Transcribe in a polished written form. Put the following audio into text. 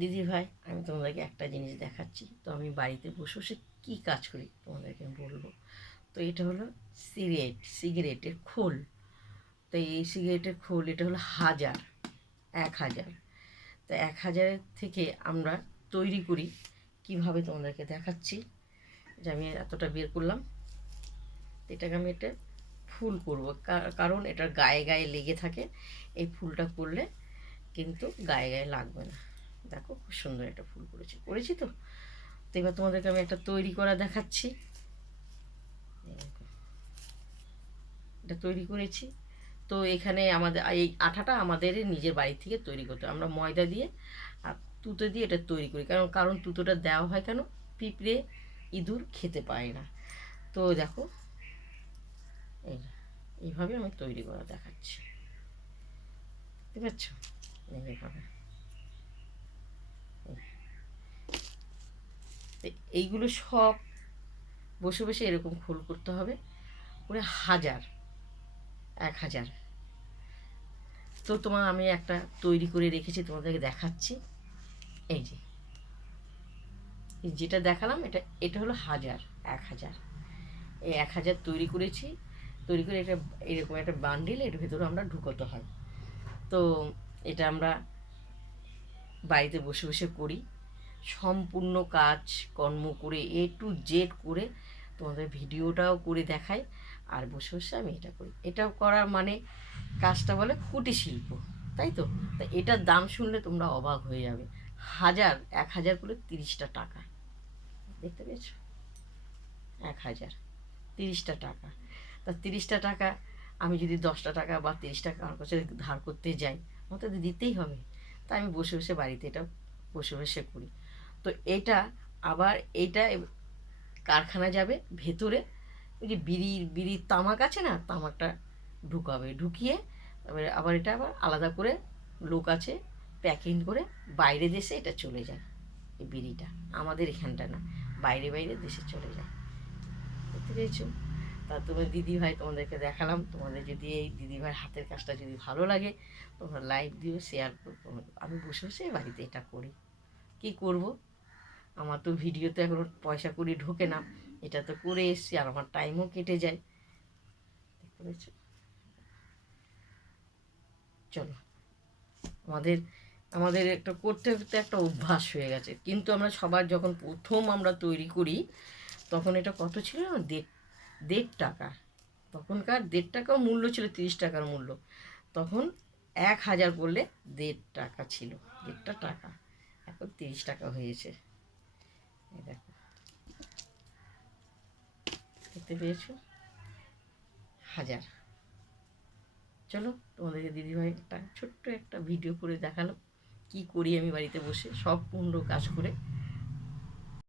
দিদি ভাই, আমি তোমাদেরকে একটা জিনিস দেখাচ্ছি। তো আমি বাড়িতে বসে বসে কী কাজ করি তোমাদেরকে আমি বলবো। তো এটা হলো সিগারেটের খোল। তো এই সিগারেটের খোল এটা হলো 1000। তো 1000-এর থেকে আমরা তৈরি করি কিভাবে তোমাদেরকে দেখাচ্ছি। যে আমি এতটা বের করলাম, এটাকে আমি এটা ফুল করবো, কারণ এটার গায়ে গায়ে লেগে থাকে। এই ফুলটা করলে কিন্তু গায়ে গায়ে লাগবে না। দেখো খুব সুন্দর একটা ফুল করেছি তো। তো এবার তোমাদেরকে আমি একটা তৈরি করা দেখাচ্ছি। এটা তৈরি করেছি। তো এখানে আমাদের এই আঠাটা আমাদের নিজের বাড়ি থেকে তৈরি করতে হয়। আমরা ময়দা দিয়ে আর তুতো দিয়ে এটা তৈরি করি, কারণ তুতোটা দেওয়া হয় কেন, পিঁপড়ে ইঁদুর খেতে পায় না। তো দেখো এইভাবে আমি তৈরি করা দেখাচ্ছি, বুঝতে পারছো? এইভাবে এইগুলো সব বসে বসে এরকম খোল করতে হবে, পুরো 1000। তো আমি একটা তৈরি করে রেখেছি, তোমাদেরকে দেখাচ্ছি। এই যে যেটা দেখালাম, এটা এটা হলো 1000। এই 1000 তৈরি করেছি। তৈরি করে এটা এরকম একটা বান্ডিল এর ভেতরে আমরা ঢুকোতে হয়। তো এটা আমরা বাড়িতে বসে বসে করি, সম্পূর্ণ কাজ কর্ম করে A to Z করে তোমাদের ভিডিওটাও করে দেখাই। আর বসে বসে আমি এটা করি। এটা করার মানে কাজটা বলে কুটির শিল্প, তাই তো? তা এটার দাম শুনলে তোমরা অবাক হয়ে যাবে। 1000 করে 30টা টাকা। দেখতে পেয়েছো? 1000 30টা টাকা। তা 30টা টাকা আমি যদি 10টা টাকা বা 30 টাকা আমার কাছে ধার করতে যাই, আমার তো দিতেই হবে। তাই আমি বসে বসে বাড়িতে এটা বসে বসে করি। তো এটা আবার এইটা কারখানা যাবে ভেতরে, ওই যে বিড়ির তামাক আছে না, তামাকটা ঢুকাবে, ঢুকিয়ে তারপরে আবার এটা আবার আলাদা করে লোক আছে প্যাকিং করে বাইরে দেশে এটা চলে যায়। এই বিড়িটা আমাদের এখানটা না, বাইরে বাইরে দেশে চলে যায়। বুঝতে পেরেছো? তা তুমি দিদিভাই তোমাদেরকে দেখালাম। তোমাদের যদি এই দিদিভাইয়ের হাতের কাজটা যদি ভালো লাগে, তোমরা লাইক দিও, শেয়ার করো। আমি বসে বসে বাড়িতে এটা করি। কি করব, আমার তো ভিডিওতে এখন পয়সা কড়ি ঢোকে না। এটা তো করে এসছি আর আমার টাইমও কেটে যায়। দেখতে পেয়েছো? চলো, আমাদের আমাদের একটা করতে করতে একটা অভ্যাস হয়ে গেছে। কিন্তু আমরা সবার যখন প্রথম আমরা তৈরি করি, তখন এটা কত ছিল না, 1.5 টাকা। তখনকার 1.5 টাকাও মূল্য ছিল, 30 টাকার মূল্য। তখন 1000 করলে 1.5 টাকা ছিল, 1.5 টাকা। এখন 30 টাকা হয়েছে। এই দেখো, দেখতে পেয়েছো? 1000। চলো, তোমাদেরকে দিদিভাই একটা ছোট্ট একটা ভিডিও করে দেখালাম কী করি আমি বাড়িতে বসে সব পূর্ণ কাজ করে।